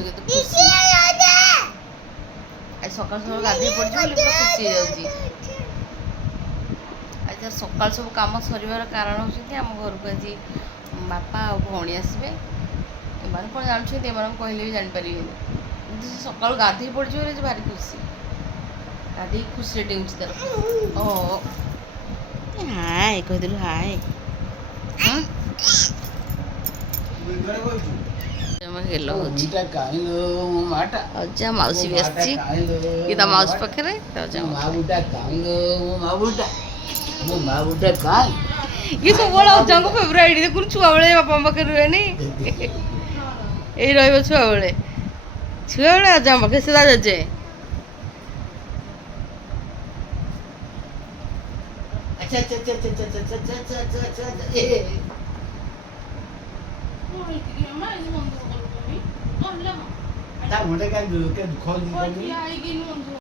ଦେଖିବ କେତେ ଖୁସି। ଆଜି ସକାଳୁ ସକାଳୁ ଗାଧୋଇ ପଡ଼ିଛି ବୋଲି ପୁରା ଖୁସି ହେଇଯାଉଛି। ଆଜି ତାର ସକାଳୁ ସବୁ କାମ ସରିବାର କାରଣ ହେଉଛନ୍ତି ଆମ ଘରକୁ ଆଜି ବାପା ଆଉ ଭଉଣୀ ଆସିବେ। ଏମାନେ କ'ଣ ଜାଣୁଛନ୍ତି, ଏମାନଙ୍କୁ କହିଲେ ବି ଜାଣିପାରିବେନି, କିନ୍ତୁ ସେ ସକାଳୁ ଗାଧୋଇ ପଡ଼ିଛି ବୋଲି ସେ ଭାରି ଖୁସି। ଗାଧୋଇ ଖୁସିରେ ଡେଉଛି ତାର। ଓ ହାଏ କହିଦେଲୁ ହାଏ। ଗେଲ ହେଉଛି। ଅଜା ମାଉସୀ ବି ଆସିଛି। ଇଏ ତା ମାଉସୀ ପାଖରେ ଇଏ ସବୁବେଳେ ଅଜାଙ୍କ ଫେଭରାଇଟ୍। ଦେଖୁନୁ ଛୁଆବେଳେ ବାପାଙ୍କ ପାଖରେ ରୁହେନି, ଏଇ ରହିବ ଛୁଆବେଳେ। ଛୁଆବେଳେ ଅଜାଙ୍କ ପାଖରେ ସେ ତା ଜେଜେ।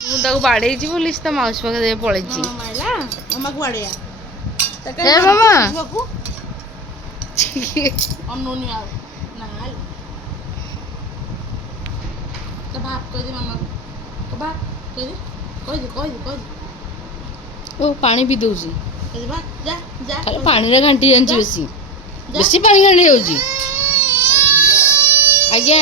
ମୁଁ ତାକୁ ବାଡେଇଛି ବୋଲି ତା ମାଉସୀ ପାଖରେ ପଳେଇଛି। ଓ ପାଣି ବି ଦଉଛି, ପାଣିରେ ଘାଣ୍ଟି ଜାଣିଛି। ବେଶୀ ବେଶୀ ପାଣି ଘାଣ୍ଟି ଯାଉଛି। ଆଜ୍ଞା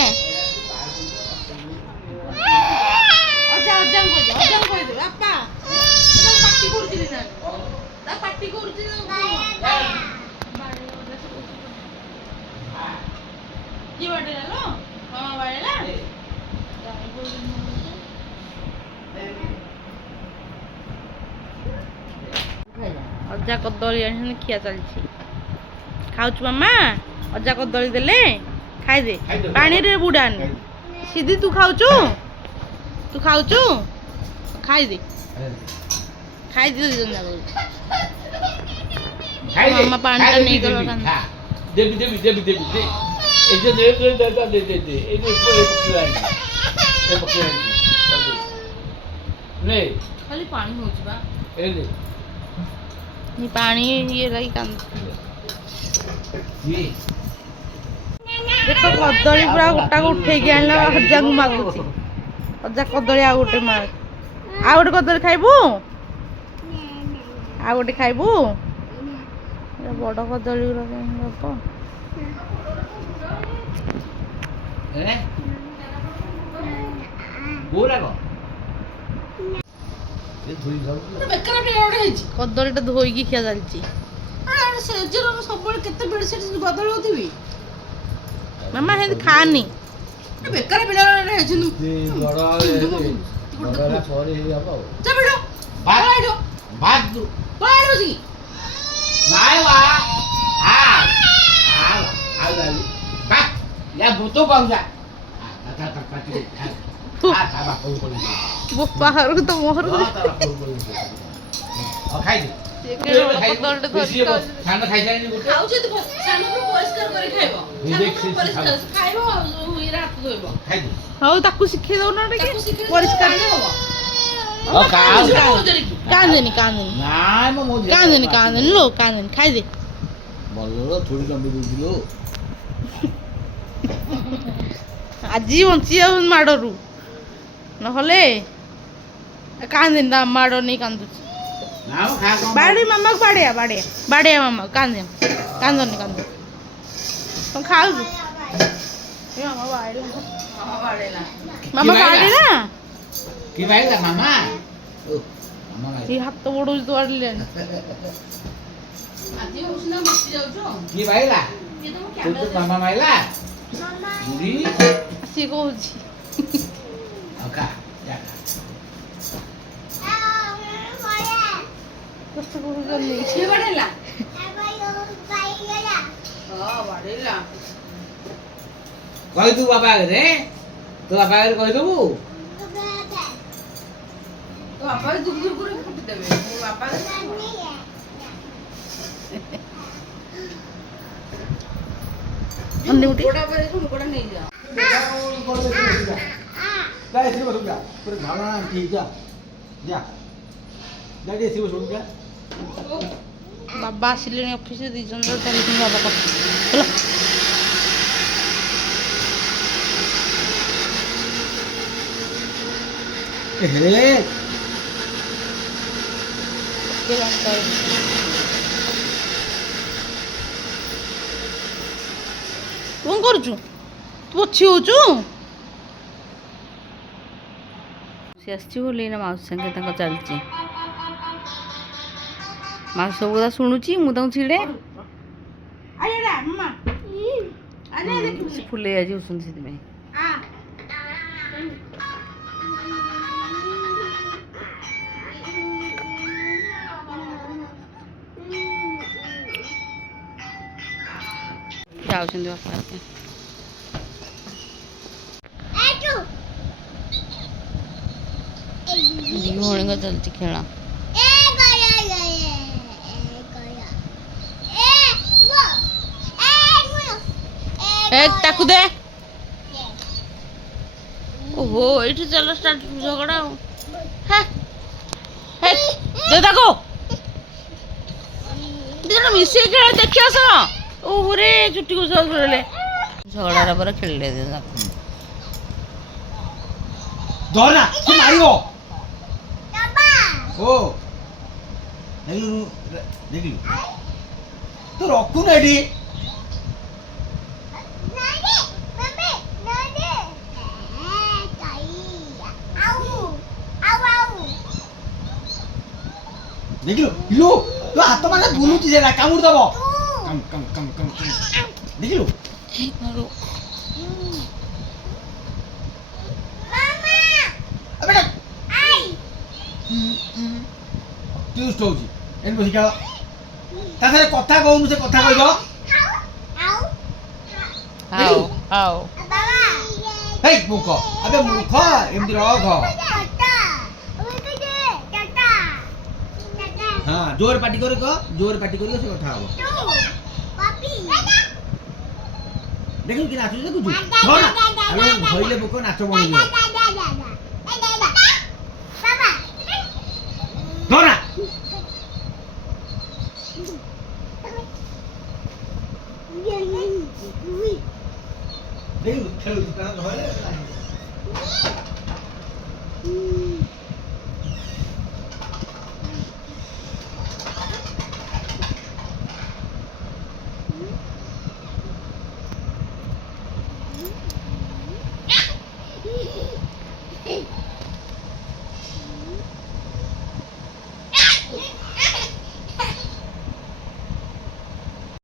ଅଜା କଦଳୀ ଆଣିଛନ୍ତି, ଖିଆ ଚାଲିଛି। ଖାଉଛୁ ମାମା? ଅଜା କଦଳୀ ଦେଲେ ଖାଇଦେ। ପାଣିରେ ବୁଡାନି। ସିଧି ତୁ ଖାଉଛୁ? ତୁ ଖାଉଛୁ? ଖାଇଦେ, ଖାଇଦେ ଦି ଜଣ ଯାକ। ମାମା ପାଣିଟା ନେଇଗଲ। ଖାଲି ପାଣି ହଉଛି ବା, ପାଣି ଇଏ ଲାଗି କାନ୍ଦ। ଦେଖ କଦଳୀ ପୁରା ଗୋଟାକୁ ଉଠେଇକି ଆଣିଲା, ଅଜାଙ୍କୁ ମାଗୁଛି। ଅଜା କଦଳୀ ଆଉ ଗୋଟେ ମାଗ। ଆଉ ଗୋଟେ କଦଳୀ ଖାଇବୁ? ଆଉ ଗୋଟେ ଖାଇବୁ? ବଡ଼ କଦଳୀ ଗୁରା ଦବ। କଦଳୀଟା ଧୋଇକି ଖିଆ ଚାଲିଛି। ସବୁବେଳେ କେତେ ବେଡସିଟ୍ ବଦଳଉଥିବି ମାମା, ସେମିତି ଖାଆନି। ବେକାର ପିଲା ବାହାରକୁ ତ ମୋହର ହଉ, ତାକୁ ଶିଖେଇ ଦଉନ ଟିକେ ପରିଷ୍କାର। କାନ୍ଦେନି କାନ୍ଦେନି କାନ୍ଦେନି କାନ୍ଦେନି ଲୋ, କାନ୍ଦେନି, ଖାଇଦେ। ଆଜି ବଞ୍ଚି ଯାଉ ମାଡ଼ରୁ, ନହେଲେ କାନ୍ଦେନି। ତା ମାଡ଼ ନେଇ କାନ୍ଦୁଛି। ବାଡ଼ି ମାମାକୁ ବାଡ଼ିଆ ବାଡ଼ିଆ ବାଡ଼ିଆ ମାମାକୁ। କାନ୍ଦେନି, କାନ୍ଦନି କାନ୍ଦ। କଣ ଖାଉଛୁ? ମାମା ବାଡ଼ିଲା। ଏ ହାତ ବଢଉଛି ତ ବାଡ଼ିଲାଣି। ସିଏ କହୁଛି କହିଦୁ ବାପା ଆଗରେ, ତୋ ବାପା ଆଗରେ କହିଦବୁ। ବାବା ଆସିଲେଣି ଅଫିସରେ, ଦି ଜଣ ଚାଲିଛନ୍ତି ବାବା ପାଖ। ହେ କ'ଣ କରୁଛୁ? ତୁ ଅଛି ହଉଛୁ? ସେ ଆସିଛି ବୋଲି ନା ମାଉସୀ ସାଙ୍ଗେ ତାଙ୍କ ଚାଲିଛି। ମାଉସୀ ସବୁ କଥା ଶୁଣୁଛି, ମୁଁ ତାଙ୍କୁ ଛିଡ଼େ। ସେ ଫୁଲେଇ ଆଜି ହଉଛନ୍ତି ସେଥିପାଇଁ। ଯାଉଛନ୍ତି ବାପା ହେରିକା। ଦି ଭଉଣୀଙ୍କ ଚାଲିଛି ଖେଳ। ତାକୁ ଦେ। ଓହୋ ଏଇଠି ଚାଲ ଷ୍ଟାର୍ଟ ଝଗଡ଼ା ଆଉ। ଦେ ତାକୁ ମିଶେଇ ଖେଳ ଦେଖି ଆସ। ଓହୋରେ ଚୁଟିକୁ ସହ ଖେଳିଲେ ଝଗଡ଼ାର ପରେ ଖେଳିଲେ ତାକୁ। ଧରନା ସେ ମାରିବ। ଓ ଦେଖିଲୁ ଦେଖିଲୁ ତୁ ରଖୁନ ଏଠି। ଦେଖିଲୁ ଇଲୁ ତୋ ହାତ ମାନେ ବୁଲୁଛି ସେଟା କାମୁଡ଼ି ଦବ। ଦେଖିଲୁ ଟିଉଷ୍ଟ ହଉଛି ଏଠି ବସି ଖେଳ। ତା ସାଙ୍ଗେ କଥା କହୁନୁ, ସେ କଥା କହିବ। ହେଇ ମୂର୍ଖ, ଆବେ ମୂର୍ଖ ଏମିତି ରଖ। ହଁ ଜୋର ପାଟି କରି କହ, ଜୋର ପାଟି କରିବ ସେ କଥା ହବ। ଦେଖିଲୁ କି ନାଚୁଛି ଦେଖୁଛୁ। ଧଇଲେ ପୋକ ନାଚ ବନେଇବ। ଧରା ଦେଖିଲୁ ଖେଳୁଛି ତାର ଧଇଲେ